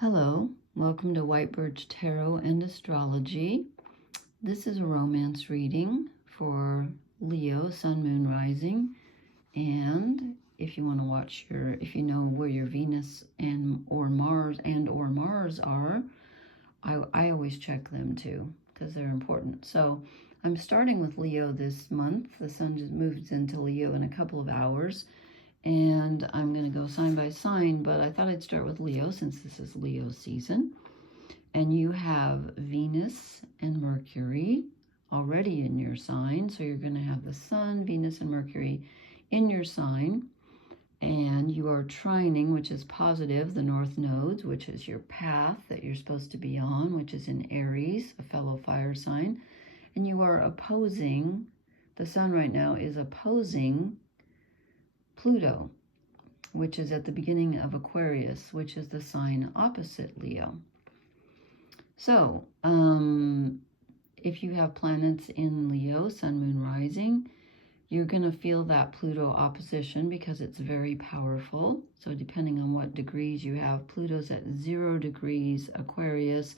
Hello, welcome to White Birch Tarot and Astrology. This is a romance reading for Leo, Sun, Moon, Rising. And if you want to watch if you know where your Venus or Mars are, I always check them too because they're important. So I'm starting with Leo this month. The Sun just moves into Leo in a couple of hours. And I'm going to go sign by sign, but I thought I'd start with Leo since this is Leo season. And you have Venus and Mercury already in your sign. So you're going to have the Sun, Venus, and Mercury in your sign. And you are trining, which is positive, the North Nodes, which is your path that you're supposed to be on, which is in Aries, a fellow fire sign. And you are opposing, the Sun right now is opposing Pluto, which is at the beginning of Aquarius, which is the sign opposite Leo. So, if you have planets in Leo, Sun, Moon, Rising, you're going to feel that Pluto opposition because it's very powerful. So depending on what degrees you have, Pluto's at 0 degrees Aquarius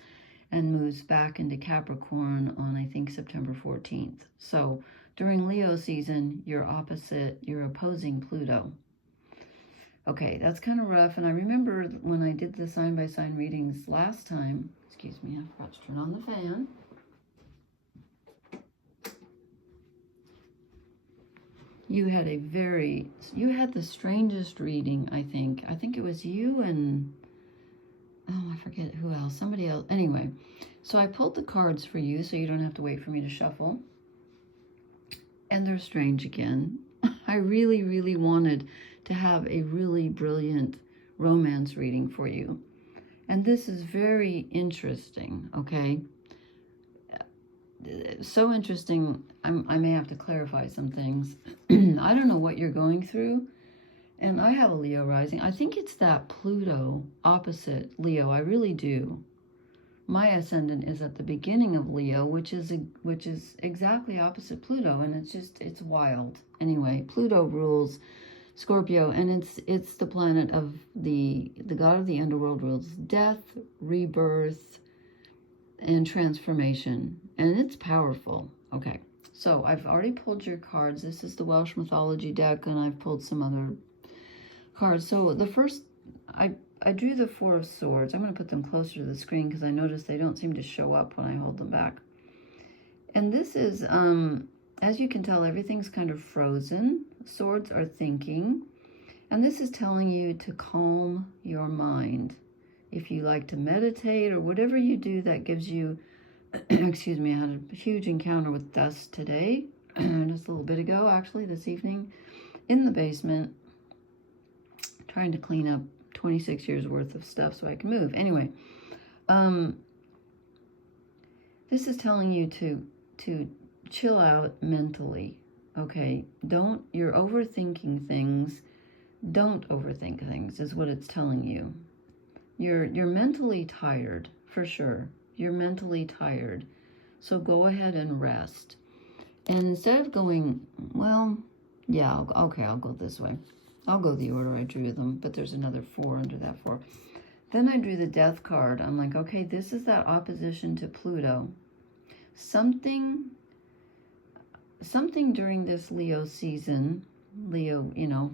and moves back into Capricorn on, I think, September 14th. So during Leo season, you're opposing Pluto. Okay, that's kind of rough. And I remember when I did the sign-by-sign readings last time, excuse me, I forgot to turn on the fan. You had the strangest reading, I think. I think it was you and, oh, I forget who else, somebody else. Anyway, so I pulled the cards for you so you don't have to wait for me to shuffle. And they're strange again. I really, really wanted to have a really brilliant romance reading for you. And this is very interesting, okay? So interesting, I may have to clarify some things. I don't know what you're going through. And I have a Leo rising. I think it's that Pluto opposite Leo. I really do. My ascendant is at the beginning of Leo, which is exactly opposite Pluto, and it's wild. Anyway, Pluto rules Scorpio, and it's the planet of the god of the underworld, rules death, rebirth, and transformation, and it's powerful. Okay, so I've already pulled your cards. This is the Welsh mythology deck, and I've pulled some other cards. So the first, I drew the Four of Swords. I'm going to put them closer to the screen because I noticed they don't seem to show up when I hold them back. And this is, as you can tell, everything's kind of frozen. Swords are thinking. And this is telling you to calm your mind. If you like to meditate or whatever you do that gives you, excuse me, I had a huge encounter with dust today, just a little bit ago, actually, this evening, in the basement, trying to clean up 26 years worth of stuff so I can move. Anyway, this is telling you to chill out mentally, okay? You're overthinking things. Don't overthink things is what it's telling you. You're mentally tired, for sure. You're mentally tired. So go ahead and rest. And instead of going, well, yeah, okay, I'll go this way. I'll go the order I drew them, but there's another 4 under that 4. Then I drew the Death card. I'm like, okay, this is that opposition to Pluto. Something during this Leo season, Leo, you know,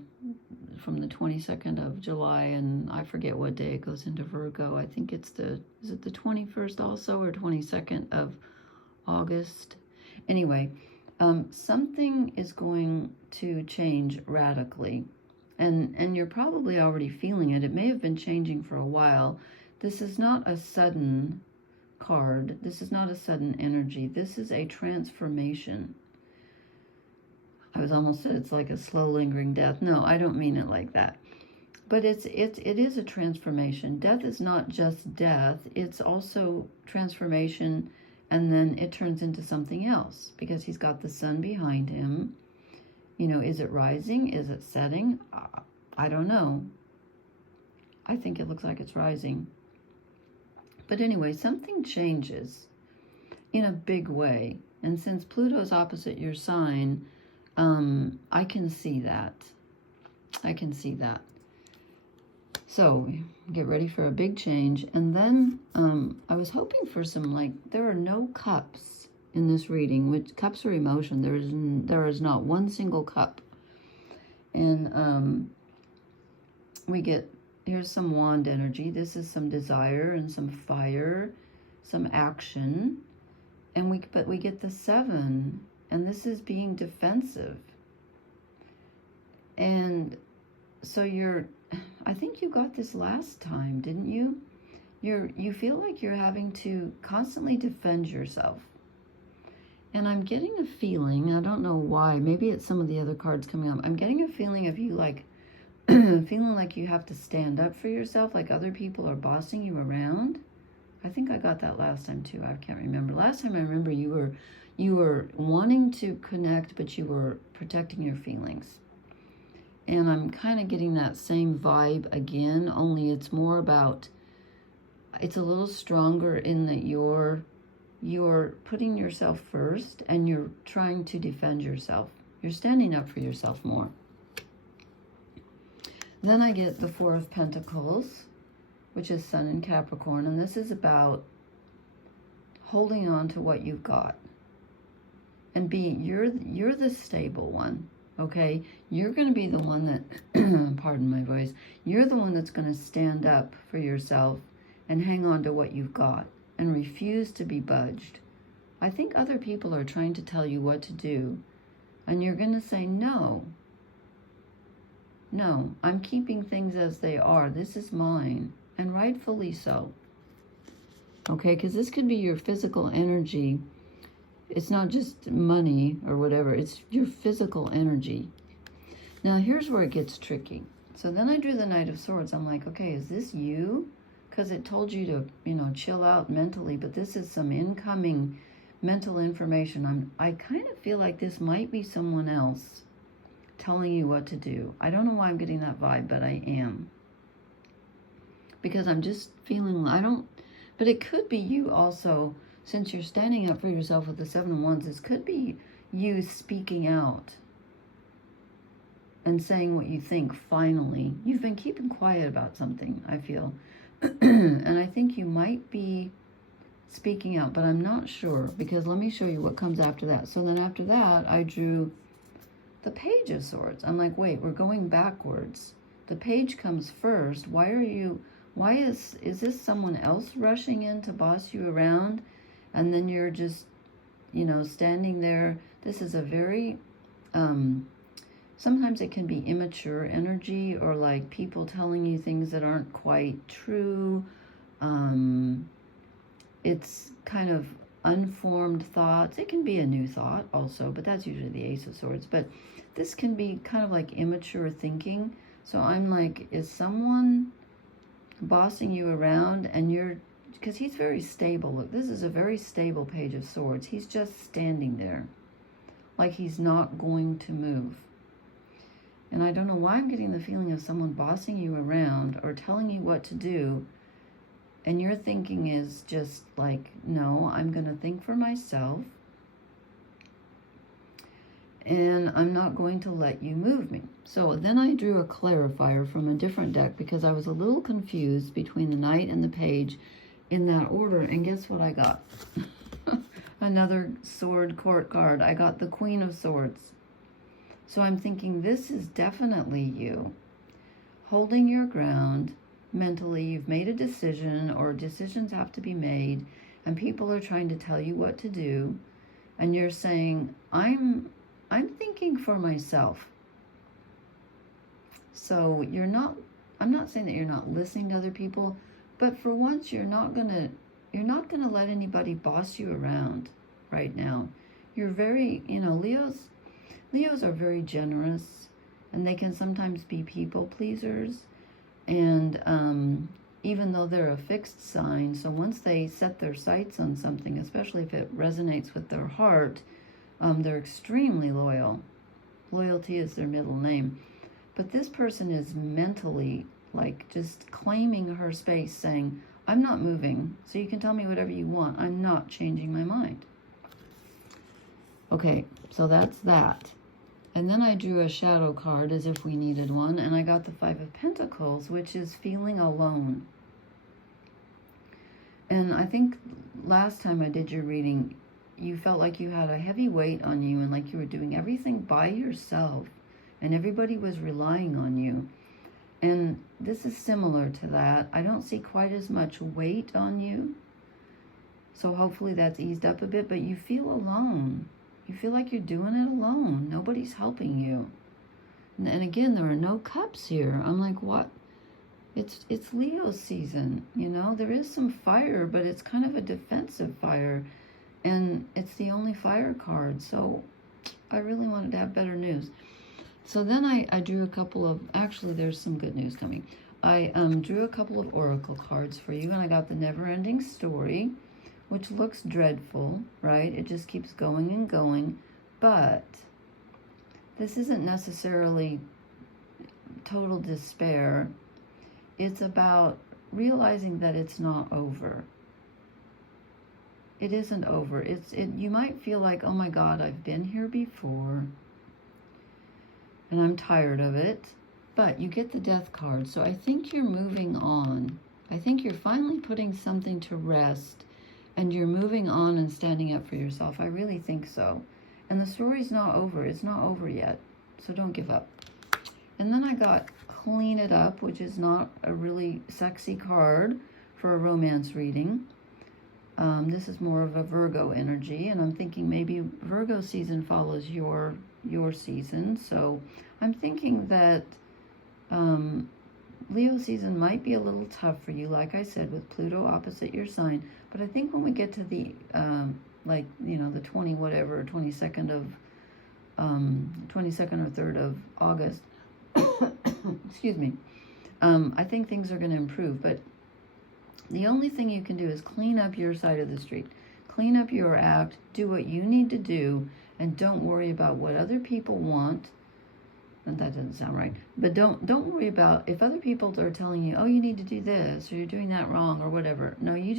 from the 22nd of July, and I forget what day it goes into Virgo. I think it's is it the 21st also, or 22nd of August? Anyway, something is going to change radically. And you're probably already feeling it. It may have been changing for a while. This is not a sudden card. This is not a sudden energy. This is a transformation. I was almost said it's like a slow lingering death. No, I don't mean it like that. But it is a transformation. Death is not just death. It's also transformation, and then it turns into something else because he's got the sun behind him. You know, is it rising? Is it setting? I don't know. I think it looks like it's rising. But anyway, something changes in a big way. And since Pluto's opposite your sign, I can see that. I can see that. So get ready for a big change. And then I was hoping for some, like, there are no cups in this reading, which cups are emotion. There is not one single cup. And we get, here's some wand energy. This is some desire and some fire, some action. And but we get the 7, and this is being defensive. And so I think you got this last time, didn't you? You feel like you're having to constantly defend yourself. And I'm getting a feeling, I don't know why, maybe it's some of the other cards coming up. I'm getting a feeling of you like, feeling like you have to stand up for yourself, like other people are bossing you around. I think I got that last time too. I can't remember. Last time I remember you were wanting to connect, but you were protecting your feelings. And I'm kind of getting that same vibe again, only it's more about, it's a little stronger in that you're putting yourself first and you're trying to defend yourself. You're standing up for yourself more. Then I get the 4 of Pentacles, which is Sun in Capricorn, and this is about holding on to what you've got and being, you're the stable one. Okay, you're going to be the one that, pardon my voice, you're the one that's going to stand up for yourself and hang on to what you've got and refuse to be budged. I think other people are trying to tell you what to do, and you're going to say, no, I'm keeping things as they are. This is mine, and rightfully so. Okay, because this could be your physical energy. It's not just money or whatever. It's your physical energy. Now, here's where it gets tricky. So then I drew the Knight of Swords. I'm like, okay, is this you? Because it told you to, chill out mentally. But this is some incoming mental information. I kind of feel like this might be someone else telling you what to do. I don't know why I'm getting that vibe, but I am. Because I'm just feeling, but it could be you also. Since you're standing up for yourself with the 7 of Wands, this could be you speaking out and saying what you think finally. You've been keeping quiet about something, I feel. And I think you might be speaking out, but I'm not sure, because let me show you what comes after that. So then after that, I drew the Page of Swords. I'm like, wait, we're going backwards. The page comes first. Why is this someone else rushing in to boss you around? And then you're just, standing there. This is a very, sometimes it can be immature energy, or like people telling you things that aren't quite true. It's kind of unformed thoughts. It can be a new thought also, but that's usually the Ace of Swords. But this can be kind of like immature thinking. So I'm like, is someone bossing you around? And because he's very stable. Look, this is a very stable Page of Swords. He's just standing there like he's not going to move. And I don't know why I'm getting the feeling of someone bossing you around or telling you what to do. And your thinking is just like, no, I'm going to think for myself. And I'm not going to let you move me. So then I drew a clarifier from a different deck because I was a little confused between the Knight and the Page in that order. And guess what I got? Another sword court card. I got the Queen of Swords. So I'm thinking this is definitely you. Holding your ground mentally. You've made a decision, or decisions have to be made, and people are trying to tell you what to do. And you're saying, I'm thinking for myself. So I'm not saying that you're not listening to other people, but for once you're not gonna let anybody boss you around right now. You're very, Leos are very generous, and they can sometimes be people pleasers. And even though they're a fixed sign, so once they set their sights on something, especially if it resonates with their heart, they're extremely loyal. Loyalty is their middle name. But this person is mentally like just claiming her space, saying, I'm not moving, so you can tell me whatever you want. I'm not changing my mind. Okay, so that's that. And then I drew a shadow card as if we needed one, and I got the Five of Pentacles, which is feeling alone. And I think last time I did your reading, you felt like you had a heavy weight on you and like you were doing everything by yourself and everybody was relying on you. And this is similar to that. I don't see quite as much weight on you. So hopefully that's eased up a bit, but you feel alone. You feel like you're doing it alone. Nobody's helping you. And again, there are no cups here. I'm like, what? It's Leo season, you know? There is some fire, but it's kind of a defensive fire. And it's the only fire card. So I really wanted to have better news. So then I drew a couple of, actually there's some good news coming. I drew a couple of oracle cards for you, and I got the Never-Ending Story, which looks dreadful, right? It just keeps going and going. But this isn't necessarily total despair. It's about realizing that it's not over. It isn't over. You might feel like, oh my God, I've been here before and I'm tired of it. But you get the Death card. So I think you're moving on. I think you're finally putting something to rest and you're moving on and standing up for yourself. I really think so. And the story's not over. It's not over yet. So don't give up. And then I got Clean It Up, which is not a really sexy card for a romance reading. This is more of a Virgo energy, and I'm thinking maybe Virgo season follows your season. So I'm thinking that Leo season might be a little tough for you, like I said, with Pluto opposite your sign. But I think when we get to the the 22nd or 3rd of August, excuse me, I think things are going to improve. But the only thing you can do is clean up your side of the street, clean up your act, do what you need to do, and don't worry about what other people want. And that doesn't sound right, but don't worry about if other people are telling you, oh, you need to do this, or you're doing that wrong, or whatever. No, you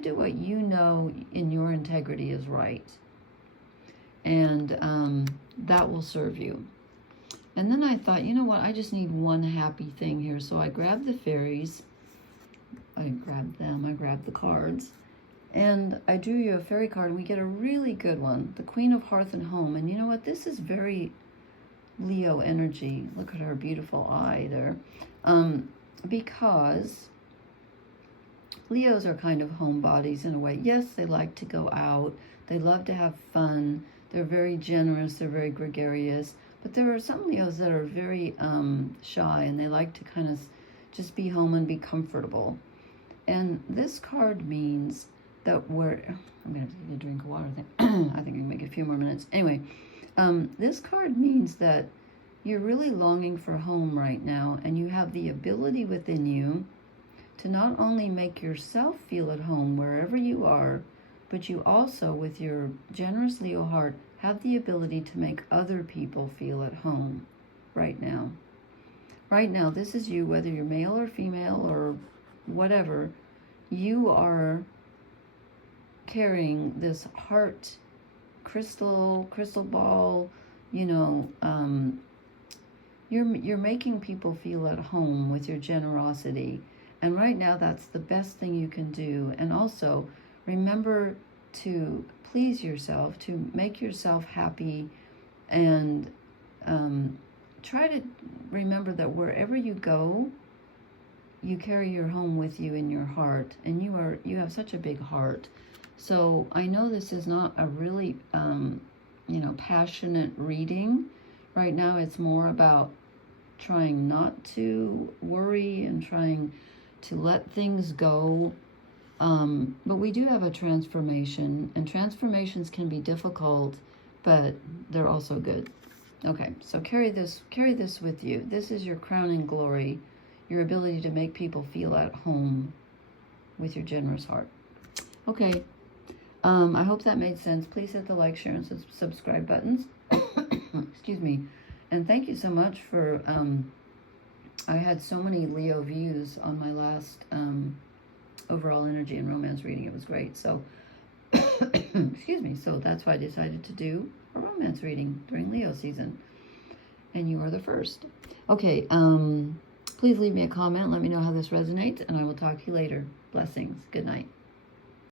do what you know in your integrity is right, and that will serve you. And then I thought, you know what, I just need one happy thing here. So I grabbed the fairies. I grabbed the cards. And I drew you a fairy card, and we get a really good one. The Queen of Hearth and Home. And you know what? This is very Leo energy. Look at her beautiful eye there. Because Leos are kind of homebodies in a way. Yes, they like to go out. They love to have fun. They're very generous. They're very gregarious. But there are some Leos that are very shy, and they like to kind of just be home and be comfortable. And this card means that I'm going to have to get a drink of water. I think I can make a few more minutes. Anyway, this card means that you're really longing for home right now, and you have the ability within you to not only make yourself feel at home wherever you are, but you also, with your generous Leo heart, have the ability to make other people feel at home right now. Right now, this is you, whether you're male or female or whatever, you are carrying this heart crystal ball, you know, you're making people feel at home with your generosity. And right now, that's the best thing you can do. And also, remember to please yourself, to make yourself happy, and try to remember that wherever you go, you carry your home with you in your heart, and you have such a big heart. So I know this is not a really passionate reading. Right now it's more about trying not to worry and trying to let things go. But we do have a transformation, and transformations can be difficult, but they're also good. Okay, so carry this with you. This is your crowning glory, your ability to make people feel at home with your generous heart. Okay, I hope that made sense. Please hit the like, share, and subscribe buttons. Excuse me. And thank you so much for, I had so many Leo views on my last overall energy and romance reading. It was great. So, excuse me. So that's why I decided to do a romance reading during Leo season. and you are the first. Okay, please leave me a comment. Let me know how this resonates, and I will talk to you later. Blessings. Good night.